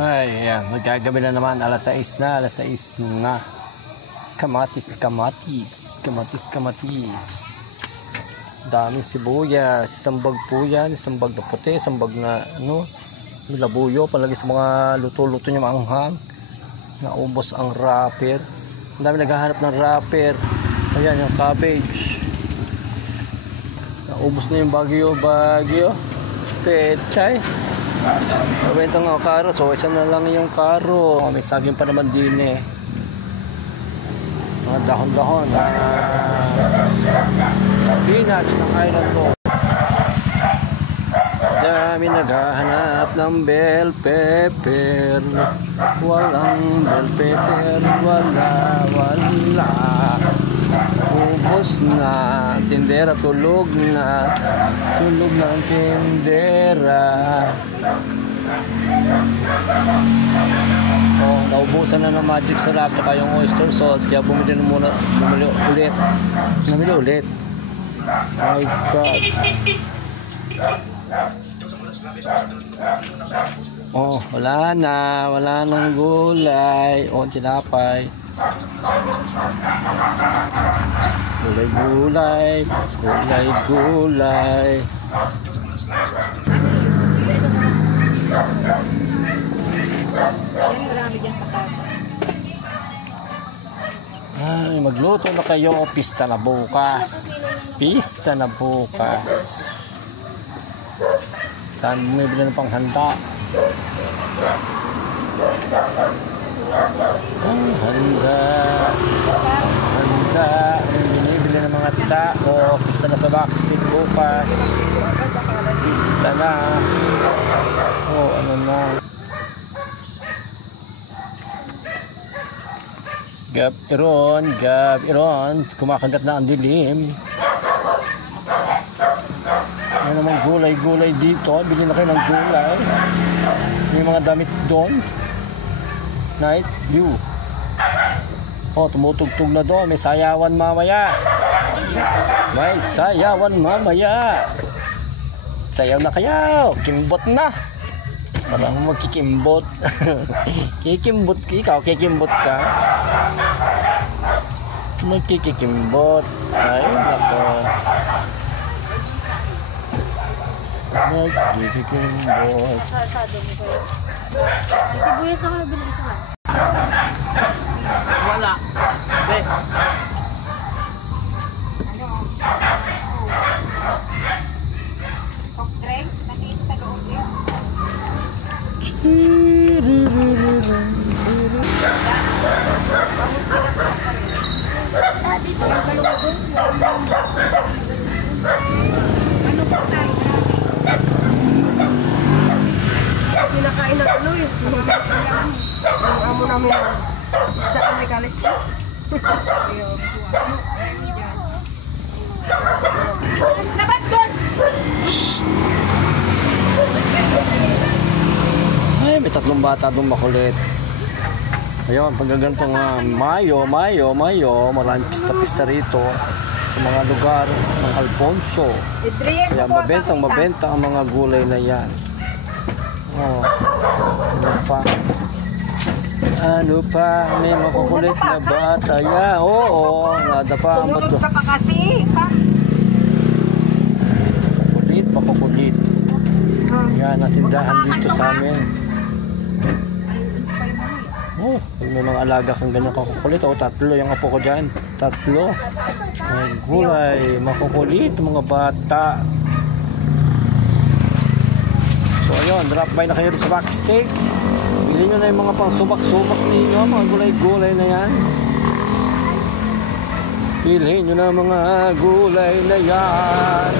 Ay, ayan. Magkagabi na naman. Alas 6 na. Alas 6 na. Kamatis. Daming sibuyas. Isang bag po yan. Isang bag na puti. Isang bag na labuyo. Palagi sa mga luto-luto niya maanghang. Naubos ang wrapper. Ang dami naghahanap ng wrapper. Ayan yung cabbage. Naubos na yung bagyo. Pechay. Mabenta nga karo, so isa na lang yung karo. May saging pa naman din eh. Mga dahon-dahon. Spinach ng island mo. Dami naghahanap ng bell pepper. Walang bell pepper. Wala. Ubos na. Tindera tulog na. Tulog ng tindera. Oh, naubusan na ng magic sarap at yung oyster sauce, kaya bumili ulit. My God. Oh, wala nang gulay. Oh, tinapay. Gulay. Ay, magluto na kayo. Pista na bukas. Saan bumibili ng panghanda? Ang handa. Ang binibili ng mga tao. Pista na sa vaccine bukas. Pista na. Oh, ano na. Gab Iron. Kumakagat na ang dilim. Ano namang gulay dito. Bili na kayo ng gulay. May mga damit doon. Night view. Oh, tumutugtog na doon. May sayawan mamaya. Sayaw na kayo. Kimbot na. Parang magkikimbot. Kikimbot ka. Magkikimbot. Ay, nako. Magkikimbot. Sibuyas ako nabili isa. Wala. Be. Soft drinks, nakita sa loob yun. Dito yung kalungkot. Ano ba tayo? Sinakain na tuloy. Ang amo namin isda na may kalistis. Labas doon! Ay, may tatlong bata doon makulit. Ayun, pagkagantong Mayo, maraming pista-pista rito sa mga lugar ng Alfonso. Kaya mabenta ang mga gulay na yan. Oh, ano pa, may makukulit na bata. Yeah, oo, nadapa ang bato. Sumunod ka pa kasi, Pakukulit. Yan, natindahan dito sa amin. Oh, may mga alaga kang ganyan kakukulit. Oh, 3 yung apo ko dyan. 3. May gulay, makukulit mga bata. So ayun, drop by na kayo sa Backsteaks. Bili nyo na yung mga pang subak-subak ninyo, mga gulay-gulay na yan. Bili nyo na mga gulay na yan.